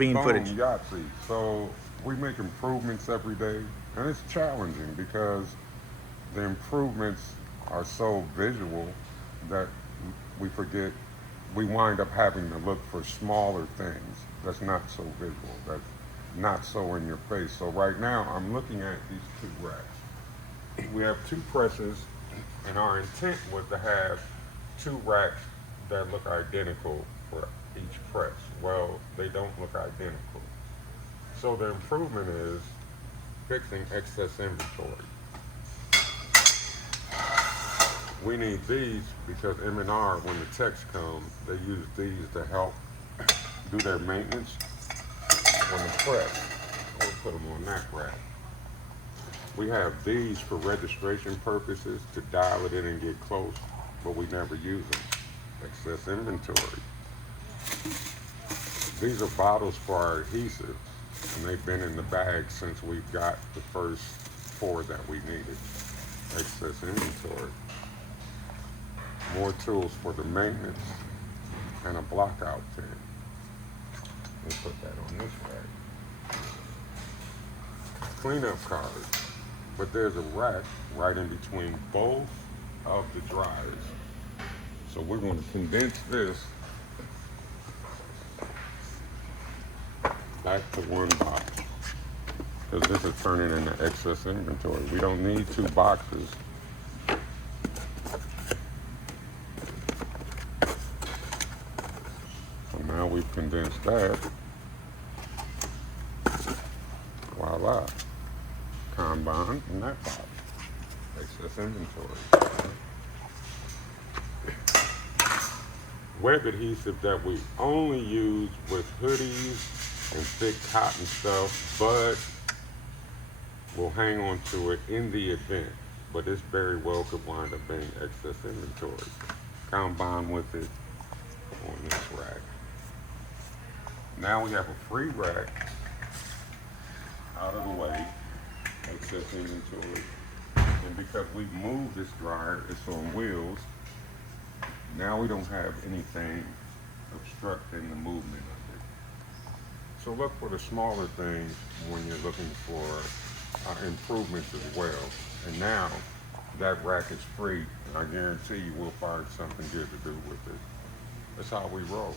beam Boom, footage. Yahtzee. So we make improvements every day, and it's challenging because the improvements are so visual that we forget, we wind up having to look for smaller things that's not so visual, that's not so in your face. So right now I'm looking at these two racks. We have two presses, and our intent was to have two racks that look identical for each press. Well, they don't look identical. So the improvement is fixing excess inventory. We need these because M&R, when the techs come, they use these to help do their maintenance on the press. We'll put them on that rack. We have these for registration purposes to dial it in and get close, but we never use them. Excess inventory. These are bottles for our adhesive, and they've been in the bag since we got the first four that we needed. Excess inventory. More tools for the maintenance, and a block out pin. We'll put that on this rack. Cleanup cards. But there's a rack right in between both of the dryers. So we're going to condense this back to one box, because this is turning into excess inventory. We don't need two boxes. So now we've condensed that. Voila. Kanban in that box. Excess inventory. Web adhesive that we only use with hoodies and thick cotton stuff, but we'll hang on to it in the event. But this very well could wind up being excess inventory. Combine with it on this rack. Now we have a free rack out of the way, excess inventory. And because we've moved this dryer, it's on wheels. Now we don't have anything obstructing the movement of it. So look for the smaller things when you're looking for improvements as well. And now that rack is free, and I guarantee you we'll find something good to do with it. That's how we roll.